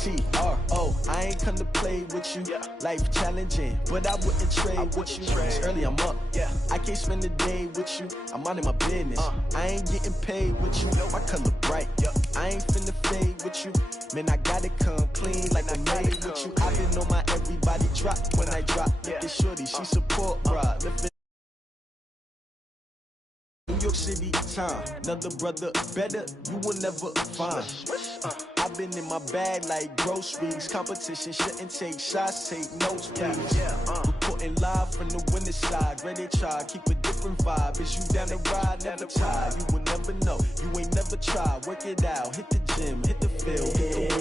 T-R-O. I ain't come to play with you. Life challenging, but I wouldn't trade with you. It's early, I'm up. I can't spend the day with you. I'm minding my business. I ain't getting paid with you. My color bright. I ain't finna fade with you. Man, I gotta come clean like I made with you. I been on my everybody drop when I drop. This shorty, she support rod. New York City time, another brother better, you will never find. I've been in my bag like groceries. Competition shouldn't take shots, take notes, please. Reporting live from the winning side. Ready to try, keep a different vibe. Is you down the ride, never tired. You will never know, you ain't never tried. Work it out, hit the gym, hit the field.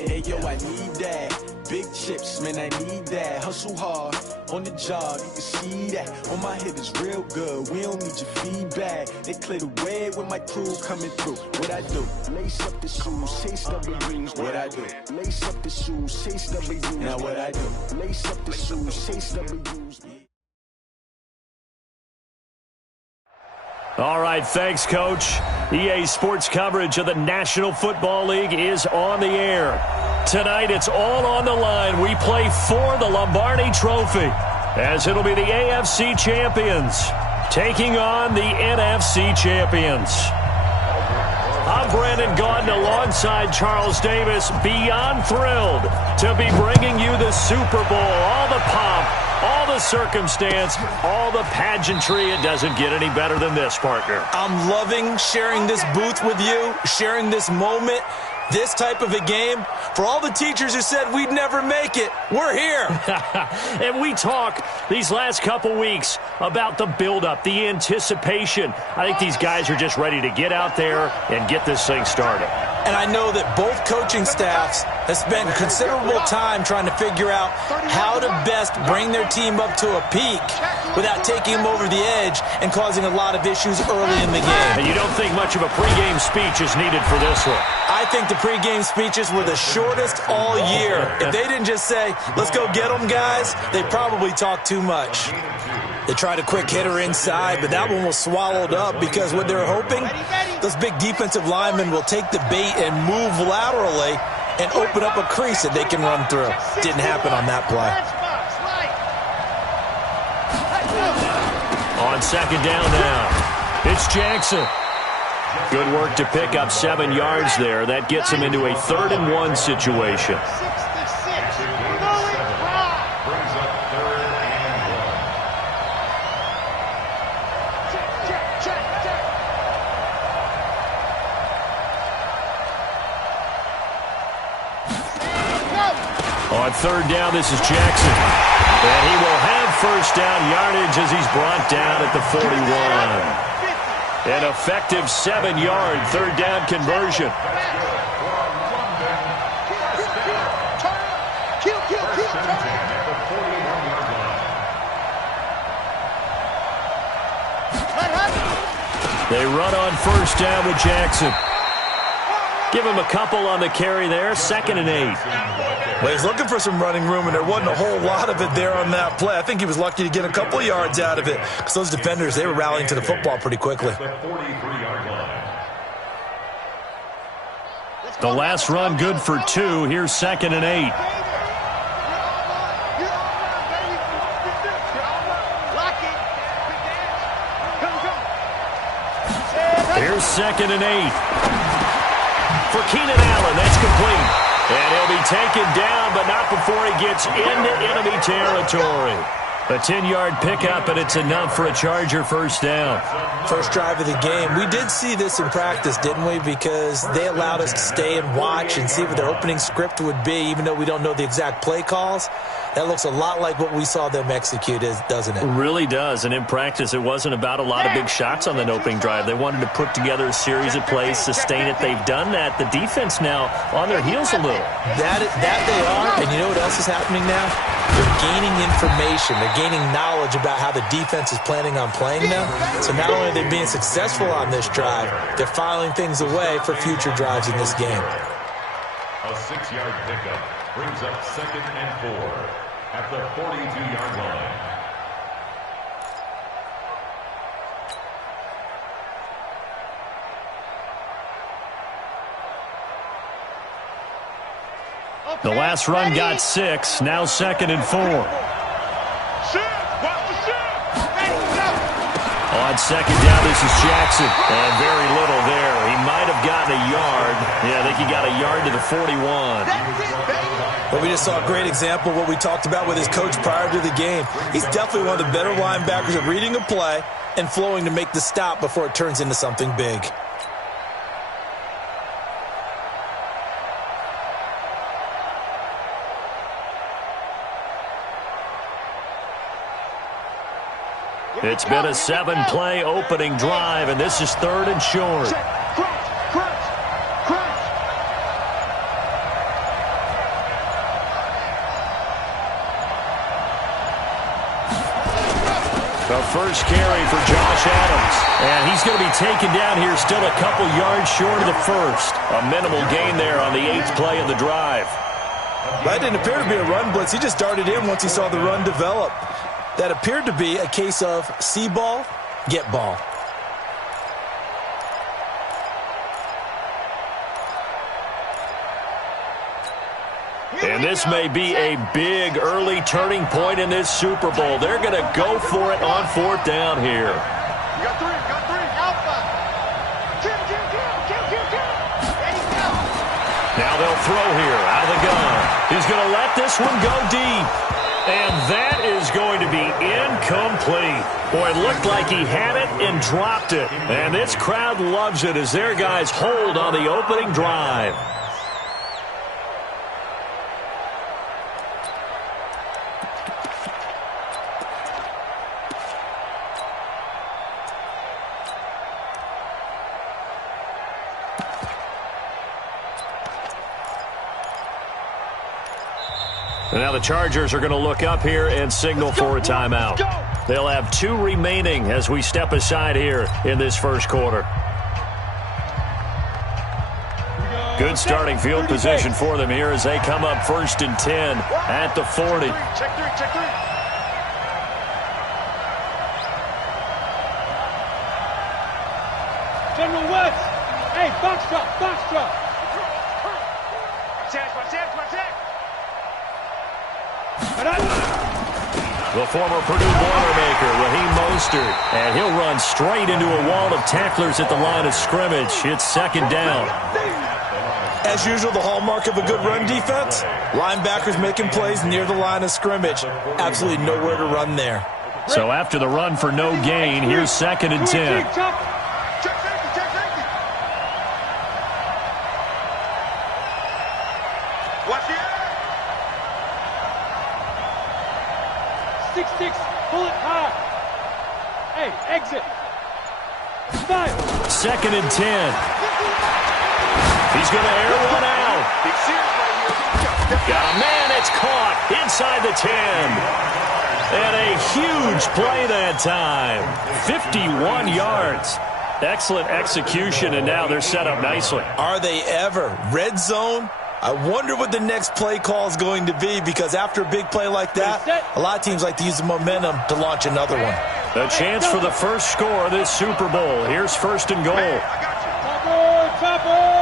Hey yo, I need that. Big chips, man, I need that. Hustle hard, on the job, you can see that. On my head is real good, we don't need your feedback. They clear the way with my crew coming through. What I do? Lace up the shoes, chase W's. What I do? Lace up the shoes, chase W's. Now what I do? Lace up the shoes, chase W's. All right, thanks, Coach. EA Sports coverage of the National Football League is on the air. Tonight, it's all on the line. We play for the Lombardi Trophy, as it'll be the AFC champions taking on the NFC champions. I'm Brandon Gaudin alongside Charles Davis, beyond thrilled to be bringing you the Super Bowl. All the pomp, all the circumstance, all the pageantry. It doesn't get any better than this, partner. I'm loving sharing this booth with you, sharing this moment, this type of a game. For all the teachers who said we'd never make it, we're here. And we talk these last couple weeks about the buildup, the anticipation. I think these guys are just ready to get out there and get this thing started. And I know that both coaching staffs have spent considerable time trying to figure out how to best bring their team up to a peak without taking them over the edge and causing a lot of issues early in the game. And you don't think much of a pregame speech is needed for this one? I think the pregame speeches were the shortest all year. If they didn't just say, let's go get them, guys, they probably talked too much. They tried a quick hitter inside, but that one was swallowed up because what they're hoping, those big defensive linemen will take the bait and move laterally and open up a crease that they can run through. Didn't happen on that play. On second down now, it's Jackson. Good work to pick up 7 yards there. That gets him into a 3rd-and-1 situation. On 3rd down, this is Jackson. And he will have first down yardage as he's brought down at the 41. An effective 7-yard 3rd down conversion. They run on first down with Jackson. Give him a couple on the carry there, 2nd and 8. Well, he's looking for some running room, and there wasn't a whole lot of it there on that play. I think he was lucky to get a couple yards out of it because those defenders, they were rallying to the football pretty quickly. The last run good for 2. Here's 2nd and 8. Here's 2nd and 8. For Keenan Allen, that's complete. And he'll be taken down, but not before he gets into enemy territory. A 10-yard pickup, and it's enough for a Charger first down. First drive of the game. We did see this in practice, didn't we? Because they allowed us to stay and watch and see what their opening script would be, even though we don't know the exact play calls. That looks a lot like what we saw them execute, doesn't it? It really does. And in practice, it wasn't about a lot of big shots on that opening drive. They wanted to put together a series of plays, sustain it. They've done that. The defense now on their heels a little. That they are. And you know what else is happening now? They're gaining information. They're gaining knowledge about how the defense is planning on playing them. So not only are they being successful on this drive, they're filing things away for future drives in this game. A 6-yard pickup brings up 2nd and 4 at the 42-yard line. The last run got 6. Now 2nd and 4. On 2nd down, this is Jackson. And very little there. He might have gotten a yard. Yeah, I think he got a yard to the 41. But we just saw a great example of what we talked about with his coach prior to the game. He's definitely one of the better linebackers at reading a play and flowing to make the stop before it turns into something big. It's been a 7-play opening drive, and this is 3rd and short. The first carry for Josh Adams. And he's going to be taken down here still a couple yards short of the first. A minimal gain there on the 8th play of the drive. That didn't appear to be a run blitz. He just darted in once he saw the run develop. That appeared to be a case of see ball, get ball. And this may be a big early turning point in this Super Bowl. They're going to go for it on 4th down here. You got three, alpha. Now they'll throw here out of the gun. He's going to let this one go deep. And that is going to be incomplete. Boy, it looked like he had it and dropped it. And this crowd loves it as their guys hold on the opening drive. And now the Chargers are going to look up here and signal for a timeout. They'll have 2 remaining as we step aside here in this first quarter. Good starting field position for them here as they come up 1st and 10 at the 40. Check three. General West. Hey, box drop. Watch it. The former Purdue Boilermaker, Raheem Mostert, and he'll run straight into a wall of tacklers at the line of scrimmage. It's 2nd down. As usual, the hallmark of a good run defense, linebackers making plays near the line of scrimmage. Absolutely nowhere to run there. So after the run for no gain, here's 2nd and 10. Check safety. Watch the air. 6-6, pull it high. Hey, exit. Style. 2nd and 10. He's going to air one out. Got a man, it's caught inside the 10. And a huge play that time. 51 yards. Excellent execution, and now they're set up nicely. Are they ever? Red zone? I wonder what the next play call is going to be, because after a big play like that, a lot of teams like to use the momentum to launch another one. The chance for the first score of this Super Bowl. Here's 1st and goal. Chopper!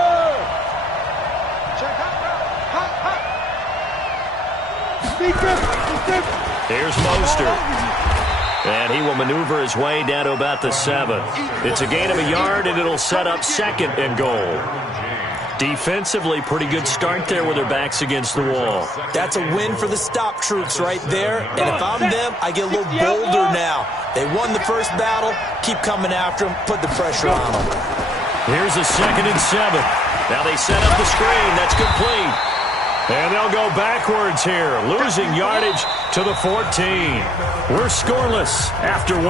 Here's Mostert. And he will maneuver his way down to about the 7. It's a gain of a yard, and it'll set up 2nd and goal. Defensively, pretty good start there with their backs against the wall. That's a win for the stop troops right there. And if I'm them, I get a little bolder now. They won the first battle. Keep coming after them. Put the pressure on them. Here's a 2nd and 7. Now they set up the screen. That's complete. And they'll go backwards here, losing yardage to the 14. We're scoreless after 1.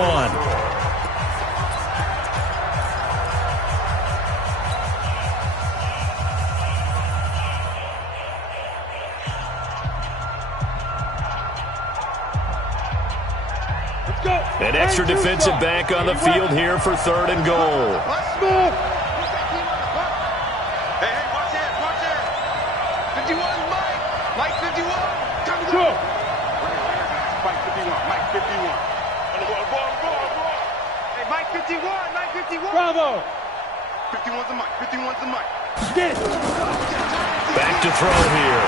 An extra defensive back on the field here for 3rd and goal. Hey, watch it. 51, Mike 51. Time to go. Mike 51. Hey, Mike 51. Bravo. 51's the Mike. Get it. Back to throw here.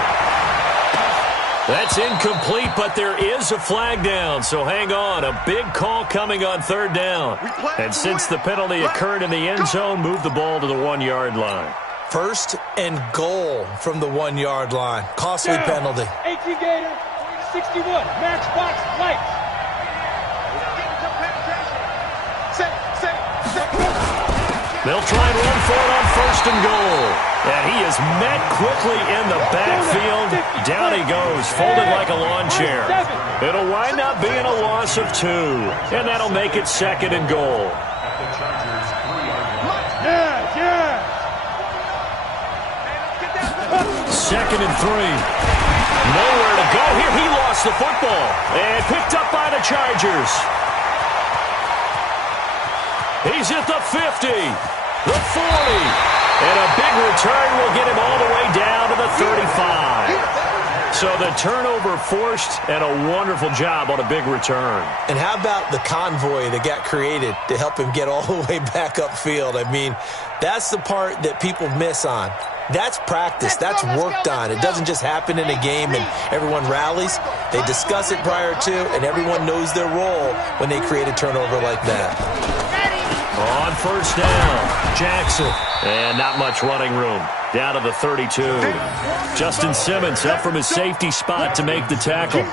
That's incomplete, but there is a flag down, so hang on. A big call coming on third down. And since the penalty occurred in the end zone, move the ball to the 1-yard line. First and goal from the 1-yard line. Costly penalty. 18 Gator, 61, match box, lights. They'll try and run for it on first and goal. And he is met quickly in the backfield. Down he goes, folded like a lawn chair. It'll wind up being a loss of 2. And that'll make it second and goal. Second and 3. Nowhere to go here. He lost the football. And picked up by the Chargers. He's at the 50, the 40, and a big return will get him all the way down to the 35. So the turnover forced, and a wonderful job on a big return. And how about the convoy that got created to help him get all the way back upfield? I mean, that's the part that people miss on. That's practice. That's worked on. It doesn't just happen in a game and everyone rallies. They discuss it prior to, and everyone knows their role when they create a turnover like that. On first down, Jackson. And not much running room. Down to the 32. Justin Simmons up from his safety spot to make the tackle.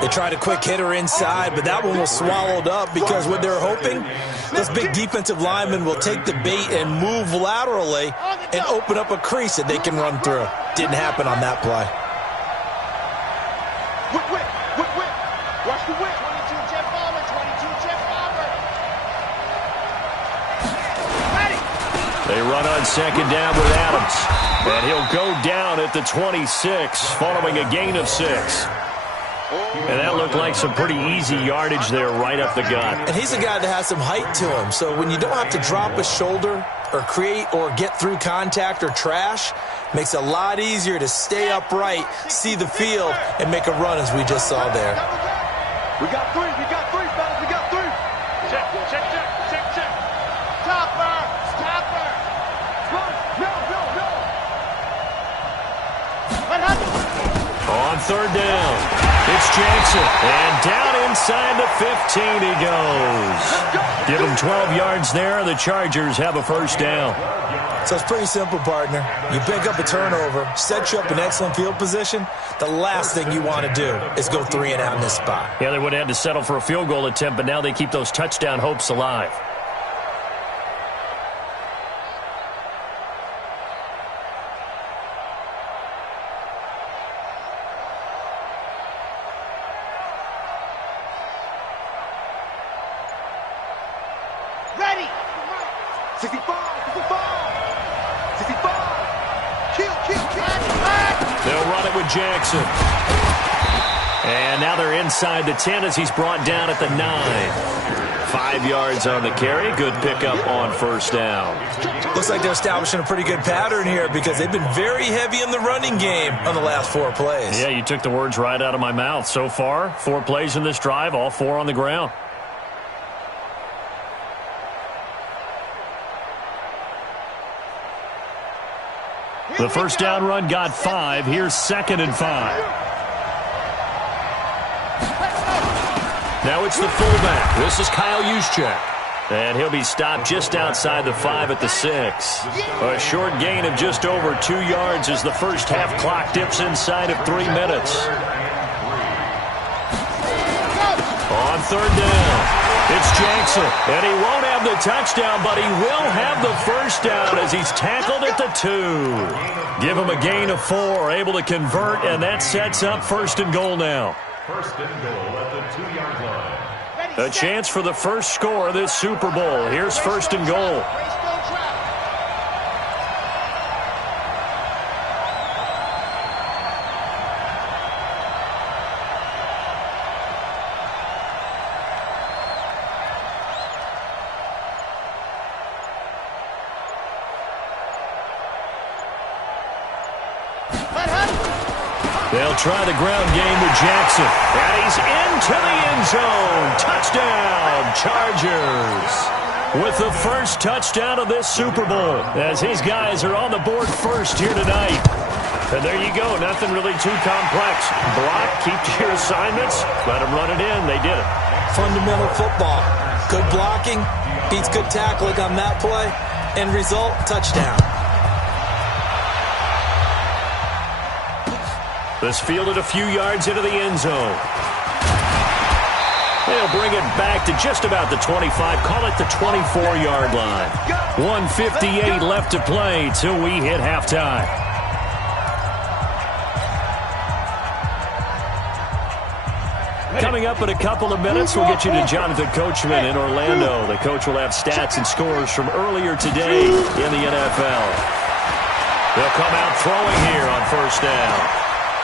They tried a quick hitter inside, but that one was swallowed up because what they're hoping, this big defensive lineman will take the bait and move laterally and open up a crease that they can run through. Didn't happen on that play. Whip. Watch the whip. 22 Jeff Palmer, 22 Jeff Palmer. Ready. They run on second down with Adams. And he'll go down at the 26 following a gain of 6. And that looked like some pretty easy yardage there right up the gut. And he's a guy that has some height to him. So when you don't have to drop a shoulder or create or get through contact or trash, makes it a lot easier to stay upright, see the field, and make a run as we just saw there. We got 3, fellas, we got 3. Check. Stopper. Run, no. What happened? On third down, it's Jackson. And down inside the 15 he goes. Give him 12 yards there. The Chargers have a first down. So it's pretty simple, partner. You pick up a turnover, set you up in excellent field position. The last thing you want to do is go 3 and out in this spot. Yeah, they would have had to settle for a field goal attempt, but now they keep those touchdown hopes alive. Ready. 65. Kill. They'll run it with Jackson. And now they're inside the 10 as he's brought down at the 9. 5 yards on the carry. Good pickup on first down. Looks like they're establishing a pretty good pattern here because they've been very heavy in the running game on the last 4 plays. Yeah, you took the words right out of my mouth. So far, 4 plays in this drive, all 4 on the ground. The first down run got 5. Here's second and 5. Now it's the fullback. This is Kyle Juszczyk. And he'll be stopped just outside the 5 at the 6. A short gain of just over 2 yards as the first half clock dips inside of 3 minutes. On third down, it's Jackson. And he won't have the touchdown, but he will have the first down as he's tackled at the 2. Give him a gain of 4, able to convert, and that sets up first and goal now. First and goal at the 2-yard line. A chance for the first score of this Super Bowl. Here's first and goal. They'll try the ground game with Jackson. And he's into the end zone. Touchdown, Chargers. With the first touchdown of this Super Bowl, as his guys are on the board first here tonight. And there you go. Nothing really too complex. Block, keep to your assignments, let them run it in. They did it. Fundamental football. Good blocking beats good tackling on that play. End result, touchdown. This fielded a few yards into the end zone. They'll bring it back to just about the 25. Call it the 24-yard line. 1:58 left to play till we hit halftime. Coming up in a couple of minutes, we'll get you to Jonathan Coachman in Orlando. The coach will have stats and scores from earlier today in the NFL. They'll come out throwing here on first down.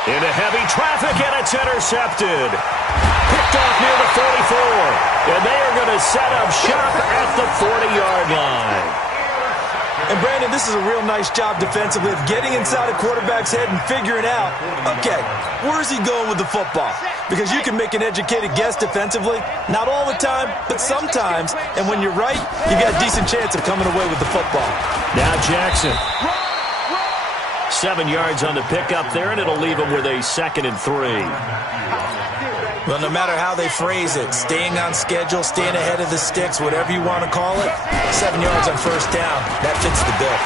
Into heavy traffic, and it's intercepted. Picked off near the 44. And they are going to set up shop at the 40-yard line. And, Brandon, this is a real nice job defensively of getting inside a quarterback's head and figuring out, okay, where's he going with the football? Because you can make an educated guess defensively. Not all the time, but sometimes. And when you're right, you've got a decent chance of coming away with the football. Now Jackson. 7 yards on the pickup there, and it'll leave him with a 2nd and 3. Well, no matter how they phrase it, staying on schedule, staying ahead of the sticks, whatever you want to call it, 7 yards on first down, that fits the bill.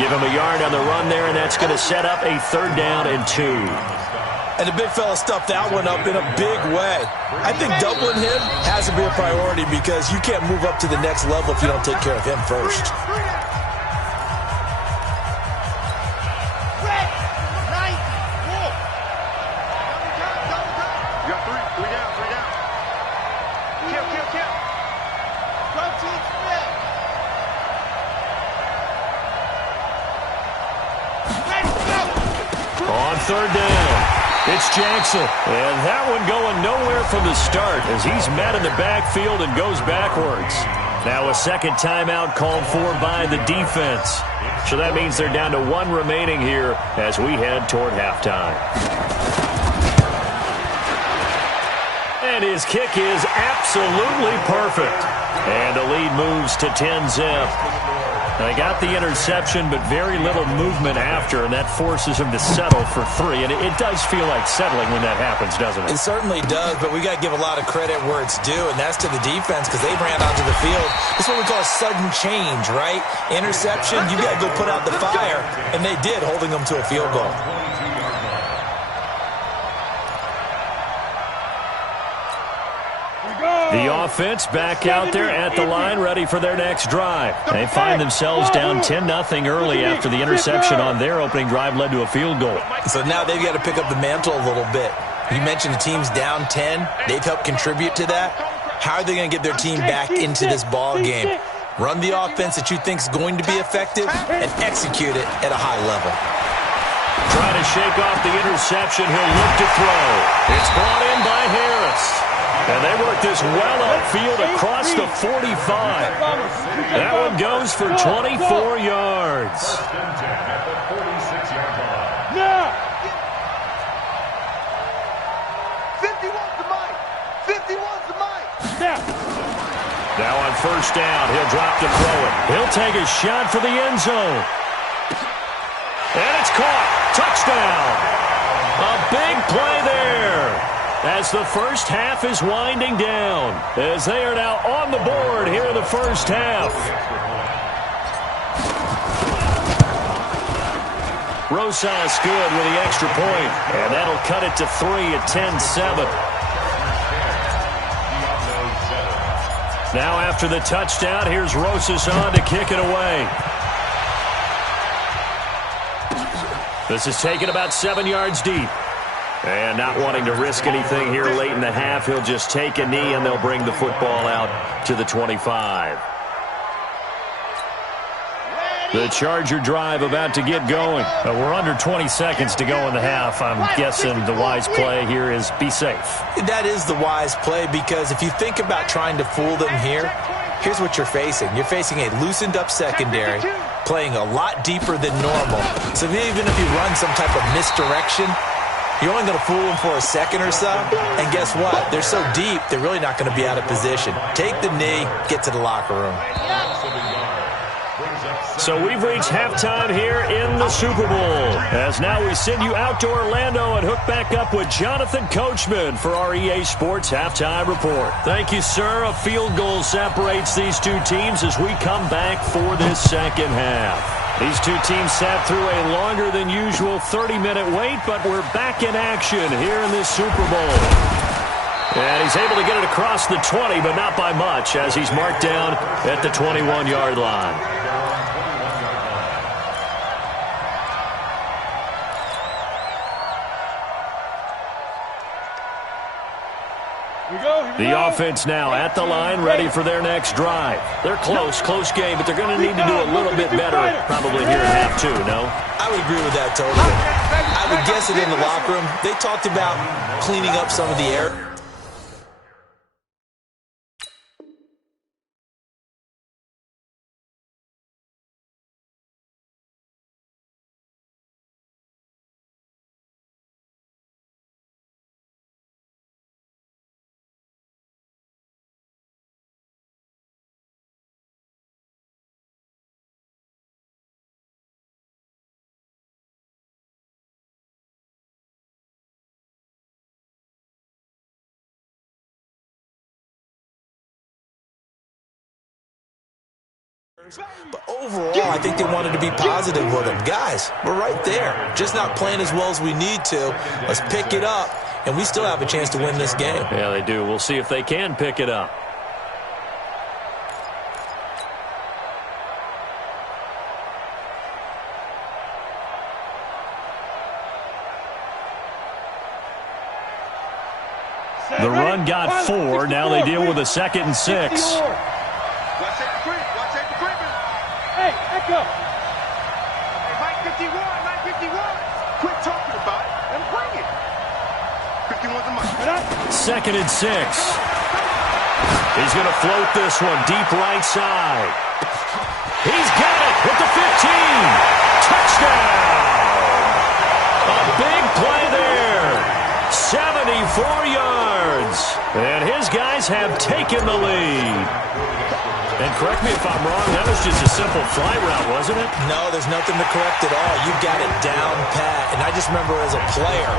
Give him a yard on the run there, and that's going to set up a 3rd down and 2. And the big fella stuffed that one up in a big way. I think doubling him has to be a priority because you can't move up to the next level if you don't take care of him first. On 3rd down, it's Jackson. And that one going nowhere from the start as he's met in the backfield and goes backwards. Now a 2nd timeout called for by the defense. So that means they're down to 1 remaining here as we head toward halftime. And his kick is absolutely perfect. And the lead moves to 10-zip. They got the interception, but very little movement after, and that forces him to settle for 3. And it does feel like settling when that happens, doesn't it? It certainly does, but we got to give a lot of credit where it's due, and that's to the defense because they ran onto the field. This is what we call a sudden change, right? Interception, you got to go put out the fire, and they did, holding them to a field goal. The offense back out there at the line, ready for their next drive. They find themselves down 10-0 early after the interception on their opening drive led to a field goal. So now they've got to pick up the mantle a little bit. You mentioned the team's down 10. They've helped contribute to that. How are they going to get their team back into this ball game? Run the offense that you think is going to be effective and execute it at a high level. Trying to shake off the interception. He'll look to throw. It's brought in by Harris. And they work this well upfield across the 45. That one goes for 24 yards. Now! 51's the mic. 51's the mic. Now on first down, he'll drop to throw it. He'll take a shot for the end zone. And it's caught. Touchdown. A big play there. As the first half is winding down, as they are now on the board here in the first half. Rosas good with the extra point, and that'll cut it to 3 at 10-7. Now after the touchdown, here's Rosas on to kick it away. This is taken about 7 yards deep. And not wanting to risk anything here late in the half, he'll just take a knee and they'll bring the football out to the 25. The Charger drive about to get going. We're under 20 seconds to go in the half. I'm guessing the wise play here is be safe. That is the wise play because if you think about trying to fool them here, here's what you're facing. You're facing a loosened up secondary, playing a lot deeper than normal. So even if you run some type of misdirection, you're only going to fool them for a second or so, and guess what? They're so deep, they're really not going to be out of position. Take the knee, get to the locker room. Brings up So we've reached halftime here in the Super Bowl. As now we send you out to Orlando and hook back up with Jonathan Coachman for our EA Sports Halftime Report. Thank you, sir. A field goal separates these two teams as we come back for this second half. These two teams sat through a longer than usual 30-minute wait, but we're back in action here in this Super Bowl. And he's able to get it across the 20, but not by much, as he's marked down at the 21-yard line. The offense now at the line, ready for their next drive. They're close game, but they're going to need to do a little bit better probably here in half two, no? I would agree with that totally. I would guess it in the locker room. They talked about cleaning up some of the air. But overall, I think they wanted to be positive with them. Guys, we're right there. Just not playing as well as we need to. Let's pick it up, and we still have a chance to win this game. Yeah, they do. We'll see if they can pick it up. The run got 4. Now they deal with a 2nd and 6. Hey, Echo! Hey, Mike 51, Mike 51. Quit talking about it and bring it. 51's a Mike. 2nd and 6. He's going to float this one deep right side. He's got it with the 15. Touchdown! A big play there. 74 yards. And his guys have taken the lead. And correct me if I'm wrong, that was just a simple fly route, wasn't it? No, there's nothing to correct at all. You got it down pat. And I just remember as a player,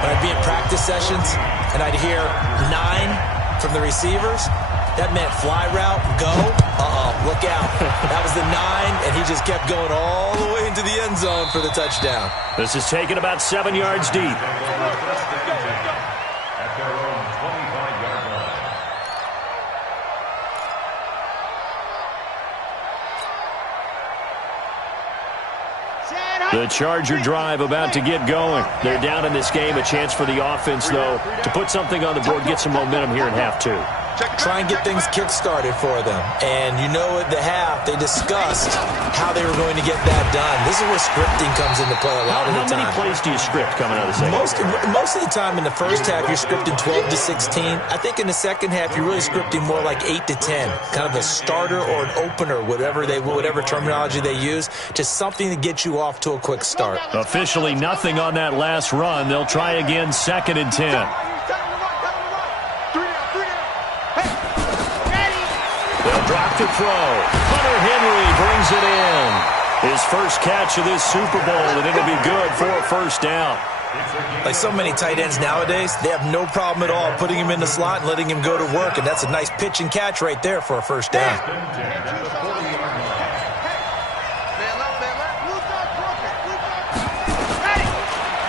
when I'd be in practice sessions and I'd hear 9 from the receivers, that meant fly route, go. Look out. That was the 9, and he just kept going all the way into the end zone for the touchdown. This is taken about 7 yards deep. At their own 25-yard line. The Charger drive about to get going. They're down in this game. A chance for the offense, though, to put something on the board, get some momentum here in half two. Try and get things kick-started for them. And you know at the half, they discussed how they were going to get that done. This is where scripting comes into play a lot of the time. How many plays do you script coming out of the second? Most of the time in the first half, you're scripting 12 to 16. I think in the second half, you're really scripting more like 8 to 10. Kind of a starter or an opener, whatever terminology they use. Just something to get you off to a quick start. Officially nothing on that last run. They'll try again, 2nd and 10. Drop to throw. Hunter Henry brings it in. His first catch of this Super Bowl, and it'll be good for a first down. Like so many tight ends nowadays, they have no problem at all putting him in the slot and letting him go to work, and that's a nice pitch and catch right there for a first down.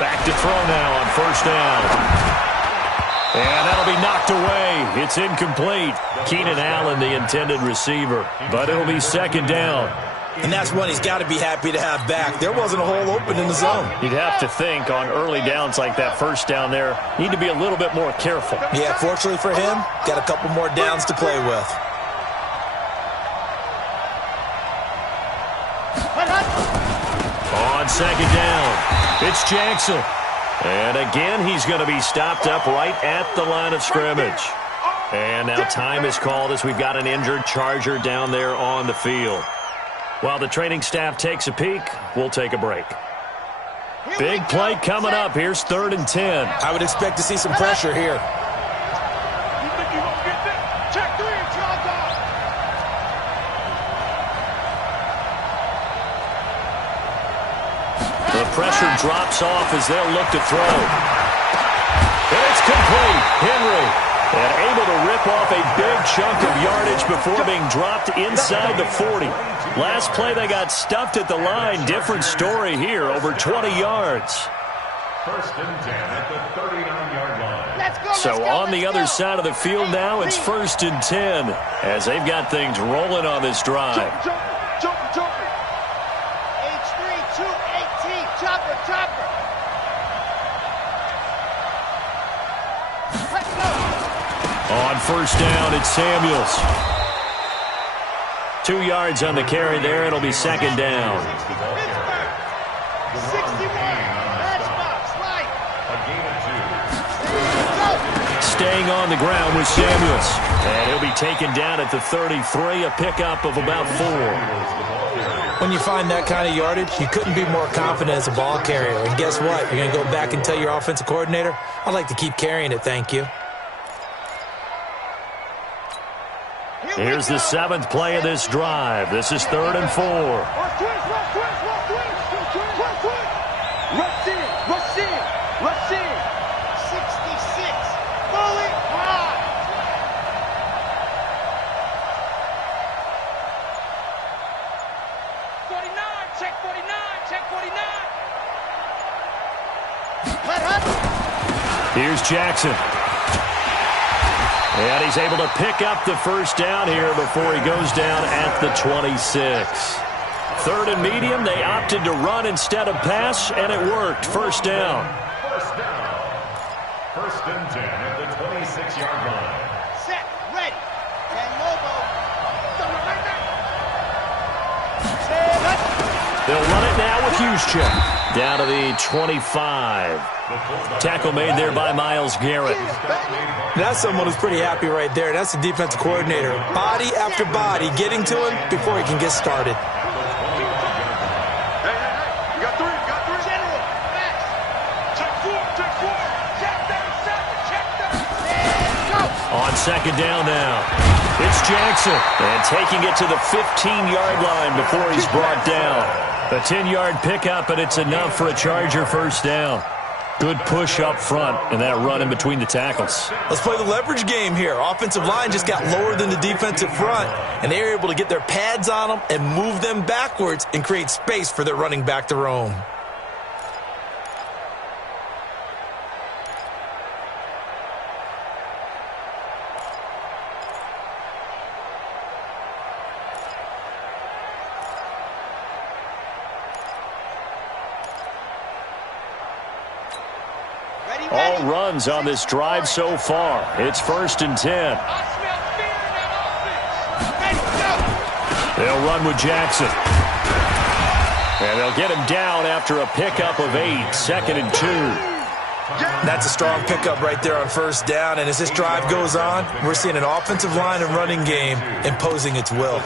Back to throw now on first down. And that'll be knocked away. It's incomplete. Keenan Allen, the intended receiver. But it'll be 2nd down. And that's one he's got to be happy to have back. There wasn't a hole open in the zone. You'd have to think on early downs like that first down there, need to be a little bit more careful. Yeah, fortunately for him, got a couple more downs to play with. On 2nd down, it's Jackson. And again, he's going to be stopped up right at the line of scrimmage. And now time is called as we've got an injured Charger down there on the field. While the training staff takes a peek, we'll take a break. Big play coming up. Here's 3rd and 10. I would expect to see some pressure here. pressure drops off as they'll look to throw. And it's complete. Henry, and able to rip off a big chunk of yardage before being dropped inside the 40. Last play, they got stuffed at the line. Different story here, over 20 yards. First and 10 at the 39-yard line. So on the other side of the field now, it's first and 10 as they've got things rolling on this drive. H3, 218, chopper. On first down, it's Samuels. 2 yards on the carry there. It'll be second down. 61, matchbox, light. Staying on the ground with Samuels. And he'll be taken down at the 33, a pickup of about 4. When you find that kind of yardage, you couldn't be more confident as a ball carrier. And guess what? You're going to go back and tell your offensive coordinator, I'd like to keep carrying it, thank you. Here's the 7th play of this drive. This is 3rd and 4. Rush in. 66, fully high. Check 49. Here's Jackson. And he's able to pick up the first down here before he goes down at the 26. 3rd and medium, they opted to run instead of pass, and it worked. First down. First and 10 at the 26-yard line. Set, ready. And Lobo. They'll run it now with Juszczyk. Down to the 25. Tackle made there by Myles Garrett. That's someone who's pretty happy right there. That's the defensive coordinator. Body after body getting to him before he can get started. Hey, you got three. General, Max. Check four. Check down. Go. On second down now, it's Jackson. And taking it to the 15-yard line before he's brought down. A 10-yard pickup, and it's enough for a Charger first down. Good push up front and that run in between the tackles. Let's play the leverage game here. Offensive line just got lower than the defensive front, and they were able to get their pads on them and move them backwards and create space for their running back to roam. All runs on this drive so far. It's first and 10. They'll run with Jackson. And they'll get him down after a pickup of 8. 2nd and 2. That's a strong pickup right there on first down. And as this drive goes on, we're seeing an offensive line and running game imposing its will.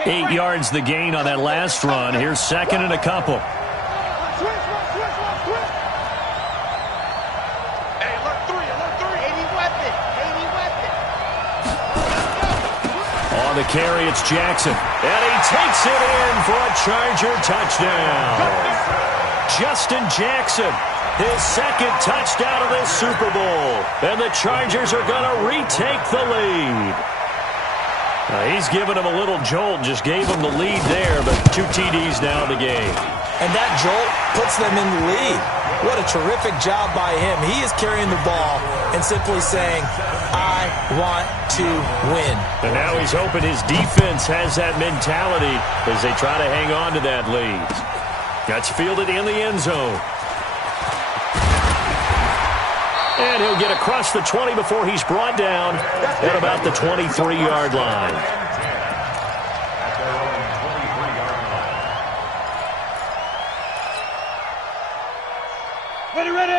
8 yards the gain on that last run. Here's second and a couple. Hey, alert three. 80 weapon. On the carry, it's Jackson. And he takes it in for a Charger touchdown. Justin Jackson, his second touchdown of this Super Bowl. And the Chargers are going to retake the lead. He's given him a little jolt, just gave him the lead there, but 2 TDs now in the game. And that jolt puts them in the lead. What a terrific job by him. He is carrying the ball and simply saying, I want to win. And now he's hoping his defense has that mentality as they try to hang on to that lead. That's fielded in the end zone. And he'll get across the 20 before he's brought down at about the 23-yard line.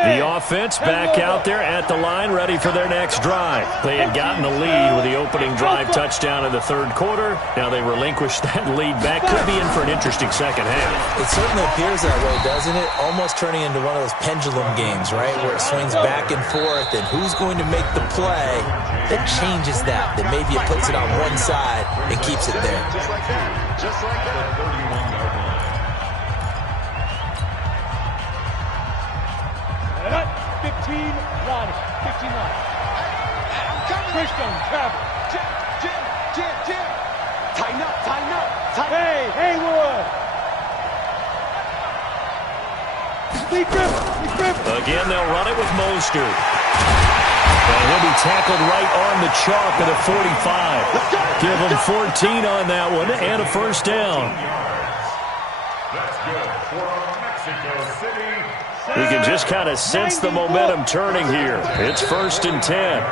The offense back out there at the line, ready for their next drive. They had gotten the lead with the opening drive touchdown in the third quarter. Now they relinquished that lead back. Could be in for an interesting second half. It certainly appears that way, doesn't it? Almost turning into one of those pendulum games, right, where it swings back and forth, and who's going to make the play that changes that maybe it puts it on one side and keeps it there. Just like that. Just like that. 31-yard line. 15 line. 15 line. I'm coming. Christian, travel. Jim. Tighten up. Hey, Haywood. Lee Griffin. Again, they'll run it with Mostert. And he'll be tackled right on the chalk at the 45. Give him 14 on that one and a first down. That's good for Mexico City. We can just kind of sense the momentum turning here. It's 1st and 10.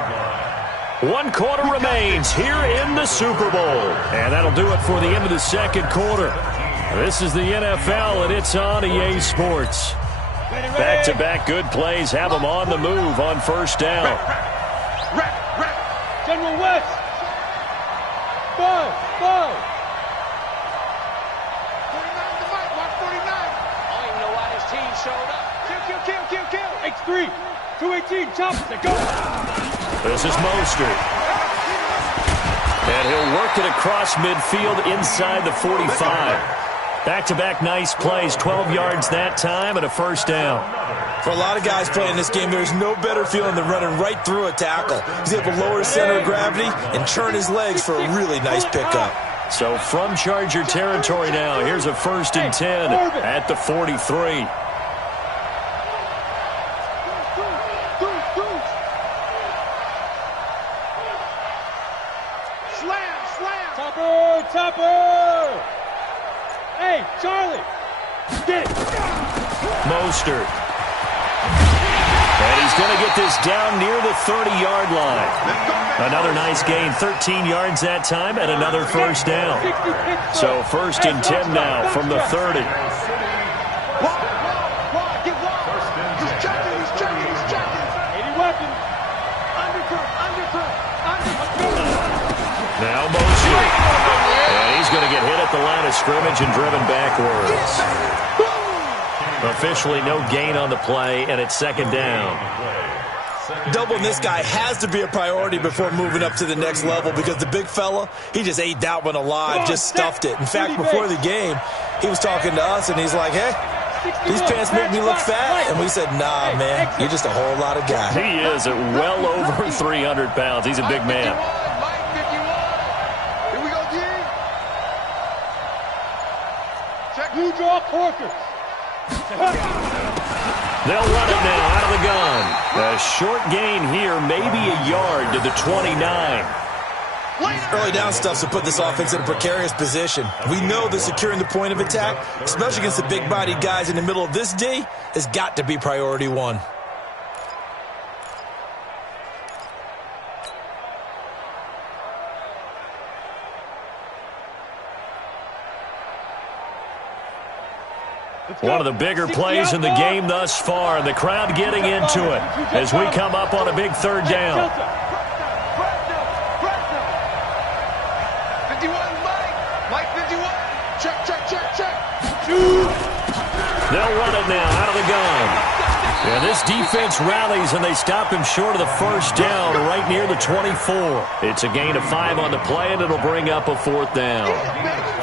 1 quarter remains here in the Super Bowl. And that'll do it for the end of the second quarter. This is the NFL, and it's on EA Sports. Back-to-back good plays have them on the move on first down. General West. Ball. 49 to Mike. Mark 49. I don't even know why this team showed up. Kill. X3. 218. Chops. They go. This is Mostert. And he'll work it across midfield inside the 45. Back-to-back nice plays, 12 yards that time and a first down. For a lot of guys playing this game, there's no better feeling than running right through a tackle. He's able to lower his center of gravity and turn his legs for a really nice pickup. So from Charger territory now, here's a 1st and 10 at the 43. Slam. Topper. Hey, Charlie. Get it. Mostert. And he's going to get this down near the 30-yard line. Another nice gain, 13 yards that time, and another first down. So 1st and 10 now from the 30. Get wide. He's checking. 80 weapons. Undercut. Now Mostert. And he's going to get hit at the line of scrimmage and driven backwards. Officially no gain on the play, and it's second down. Doubling this guy has to be a priority before moving up to the next level because the big fella, he just ate that one alive, just stuffed it. In fact, before the game, he was talking to us, and he's like, hey, these pants make me look fat. And we said, nah, man, you're just a whole lot of guy. He is at well over 300 pounds. He's a big man. Mike 51. Here we go, G. Check. Blue draw Corker. They'll run it now out of the gun. A short gain here, maybe a yard to the 29. Early down stuff to put this offense in a precarious position. We know that securing the point of attack, especially against the big-bodied guys in the middle of this D, has got to be priority one. One of the bigger plays in the game thus far, and the crowd getting into it as we come up on a big third down. 51, Mike 51. Check. They'll run it now out of the gun. And this defense rallies, and they stop him short of the first down right near the 24. It's a gain of 5 on the play, and it'll bring up a 4th down.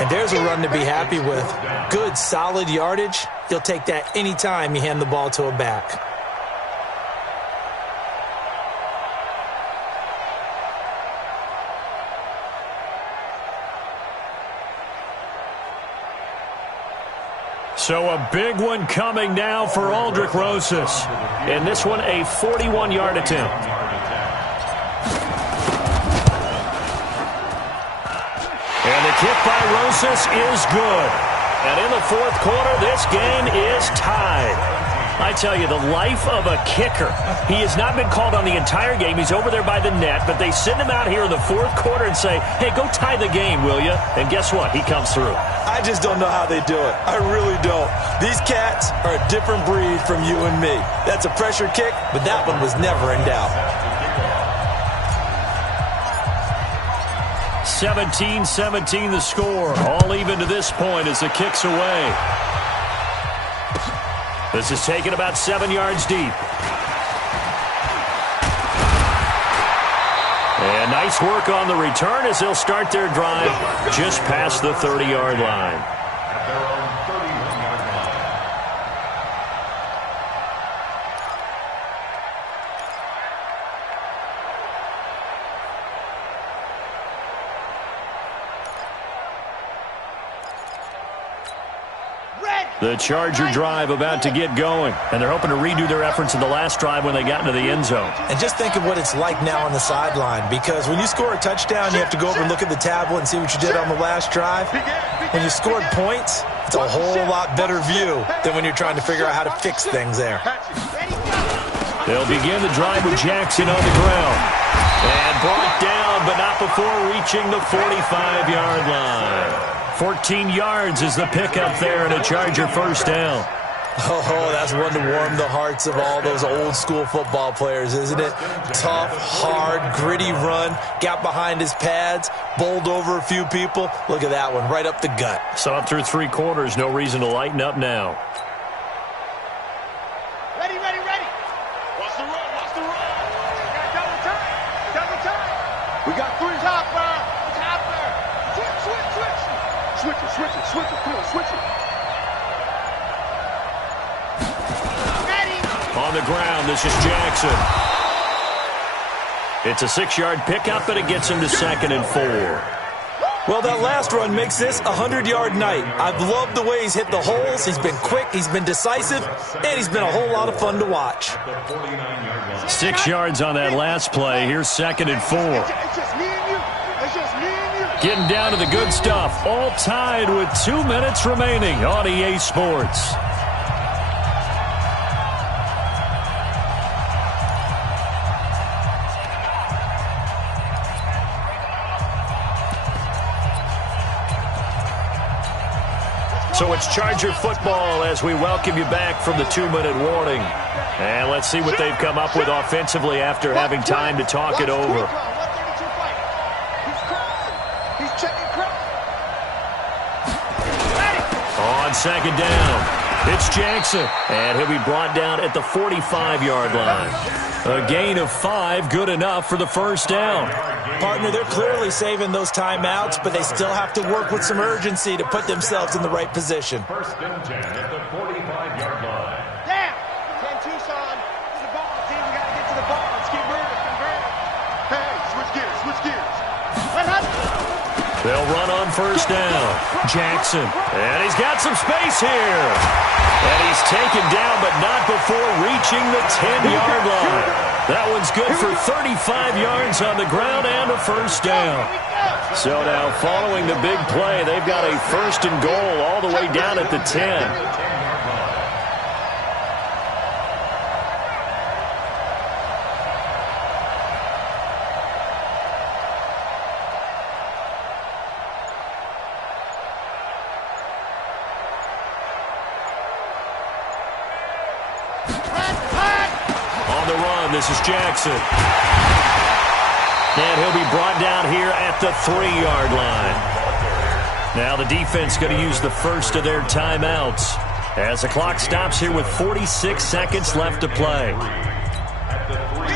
And there's a run to be happy with. Good, solid yardage. You'll take that anytime you hand the ball to a back. So a big one coming now for Aldrich Rosas. And this one a 41-yard attempt. And the kick by Rosas is good. And in the fourth quarter, this game is tied. I tell you, the life of a kicker. He has not been called on the entire game. He's over there by the net, but they send him out here in the fourth quarter and say, hey, go tie the game, will you? And guess what? He comes through. I just don't know how they do it. I really don't. These cats are a different breed from you and me. That's a pressure kick, but that one was never in doubt. 17-17 the score. All even to this point as the kick's away. This is taken about 7 yards deep. And nice work on the return as they'll start their drive just past the 30-yard line. At their own 31-yard line. The Charger drive about to get going, and they're hoping to redo their efforts in the last drive when they got into the end zone. And just think of what it's like now on the sideline, because when you score a touchdown, you have to go over and look at the tablet and see what you did on the last drive. When you scored points, it's a whole lot better view than when you're trying to figure out how to fix things there. They'll begin the drive with Jackson on the ground. And brought down, but not before reaching the 45-yard line. 14 yards is the pickup there, and a Charger first down. Oh, that's one to warm the hearts of all those old-school football players, isn't it? Tough, hard, gritty run, got behind his pads, bowled over a few people. Look at that one, right up the gut. So up through 3 quarters, no reason to lighten up now. Ready, ready, ready. Watch the run, watch the run. We got double time, double time. We got 3 hopper, hopper. Switch, switch, switch. Switch it, switch it, switch it, come on, switch it. On the ground, this is Jackson. It's a 6-yard pickup, and it gets him to 2nd and 4. Well, that last run makes this a 100-yard night. I've loved the way he's hit the holes. He's been quick, he's been decisive, and he's been a whole lot of fun to watch. 6 yards on that last play. Here's 2nd and 4. It's just me and you. It's just me and you. Getting down to the good stuff. All tied with 2 minutes remaining on EA Sports. So it's Charger football as we welcome you back from the 2-minute warning. And let's see what they've come up with offensively after having time to talk it over. On 2nd down, it's Jackson. And he'll be brought down at the 45-yard line. A gain of 5, good enough for the first down. Partner, they're clearly saving those timeouts, but they still have to work with some urgency to put themselves in the right position. 1st and 10 at the 45-yard line. Down. 10 Tucson. To the ball, team. We got to get to the ball. Let's get rid of it. Hey, switch gears, switch gears. They'll run on 1st down. Jackson. And he's got some space here. And he's taken down, but not before reaching the 10-yard line. That one's good for 35 yards on the ground and a first down. So now following the big play, they've got a 1st and goal all the way down at the 10. This is Jackson. And he'll be brought down here at the 3-yard line. Now the defense going to use the first of their timeouts as the clock stops here with 46 seconds left to play.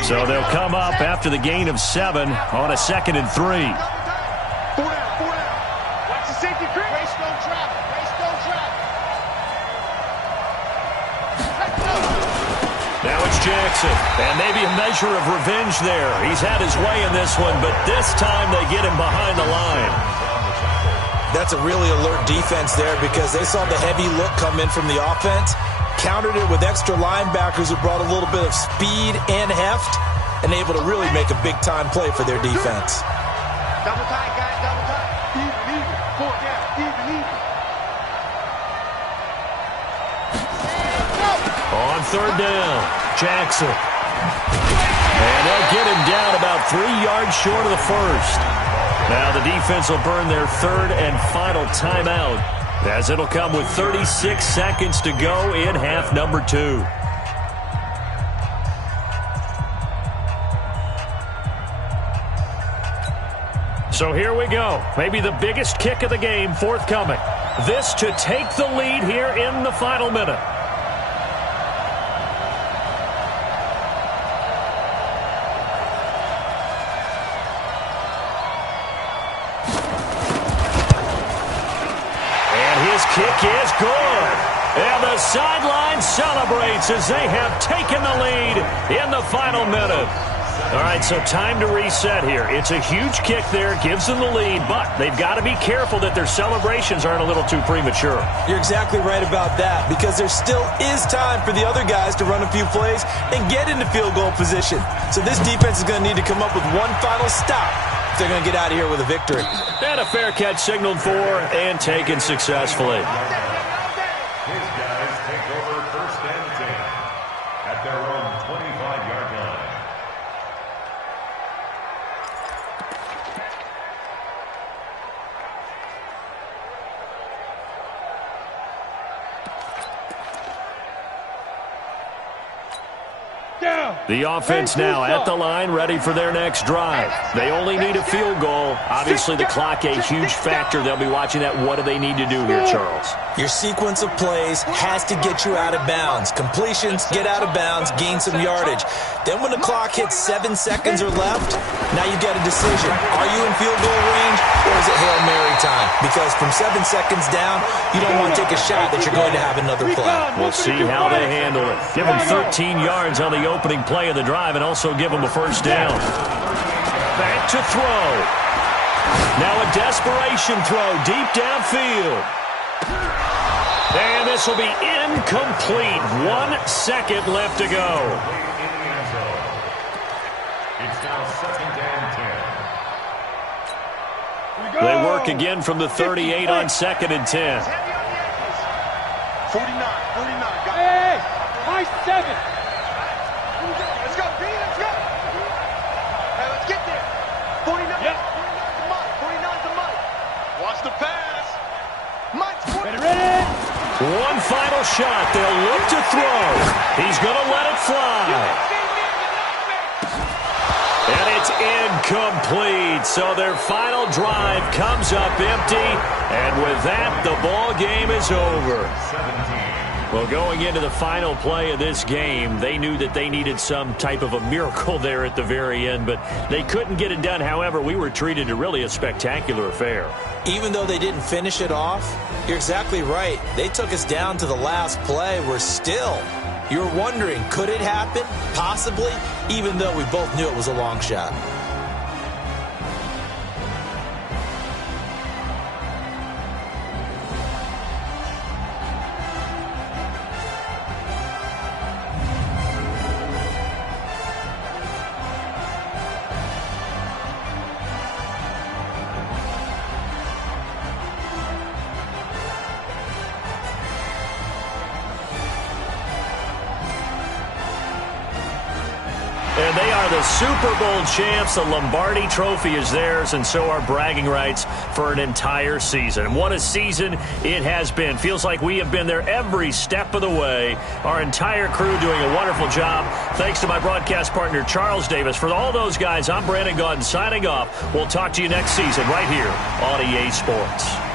So they'll come up after the gain of 7 on a 2nd and 3. 4 down, 4 down. Watch the safety creep. Race no travel. Race no travel. Now it's Jackson, and maybe a measure of revenge there. He's had his way in this one, but this time they get him behind the line. That's a really alert defense there because they saw the heavy look come in from the offense, countered it with extra linebackers who brought a little bit of speed and heft, and able to really make a big-time play for their defense. Double time, guys, double time. Even. 4 down, even. On 3rd down, Jackson. And they'll get him down about 3 yards short of the first. Now the defense will burn their 3rd and final timeout as it'll come with 36 seconds to go in half number 2. So here we go. Maybe the biggest kick of the game forthcoming. This to take the lead here in the final minute. And his kick is good. And the sideline celebrates as they have taken the lead in the final minute. All right, so time to reset here. It's a huge kick there, gives them the lead, but they've got to be careful that their celebrations aren't a little too premature. You're exactly right about that, because there still is time for the other guys to run a few plays and get into field goal position. So this defense is going to need to come up with one final stop if they're going to get out of here with a victory. And a fair catch signaled for and taken successfully. His guys take over first and 10 at their own 25-yard line. The offense now at the line, ready for their next drive. They only need a field goal. Obviously, the clock a huge factor. They'll be watching that. What do they need to do here, Charles? Your sequence of plays has to get you out of bounds. Completions, get out of bounds, gain some yardage. Then when the clock hits 7 seconds or left, now you get a decision. Are you in field goal range, or is it Hail Mary time? Because from 7 seconds down, you don't want to take a shot that you're going to have another play. We'll see how they handle it. Give them 13 yards on the opening play of the drive and also give them a first down. Back to throw. Now a desperation throw deep downfield. And this will be incomplete. 1 second left to go. It's now second and 10. They work again from the 38 on second and 10. 49. Hey, high 7. Let's go, B, let's go. Hey, let's get there. 49. Yep. 49's the Mike. Watch the pass. Mike's Ready. One final shot. They'll look to throw. He's going to let it fly. And it's incomplete. So their final drive comes up empty. And with that, the ball game is over. 17. Well, going into the final play of this game, they knew that they needed some type of a miracle there at the very end, but they couldn't get it done. However, we were treated to really a spectacular affair. Even though they didn't finish it off, you're exactly right. They took us down to the last play. We're still, you're wondering, could it happen? Possibly, even though we both knew it was a long shot. And they are the Super Bowl champs. The Lombardi Trophy is theirs, and so are bragging rights for an entire season. And what a season it has been. Feels like we have been there every step of the way. Our entire crew doing a wonderful job. Thanks to my broadcast partner, Charles Davis. For all those guys, I'm Brandon Gaudin signing off. We'll talk to you next season right here on EA Sports.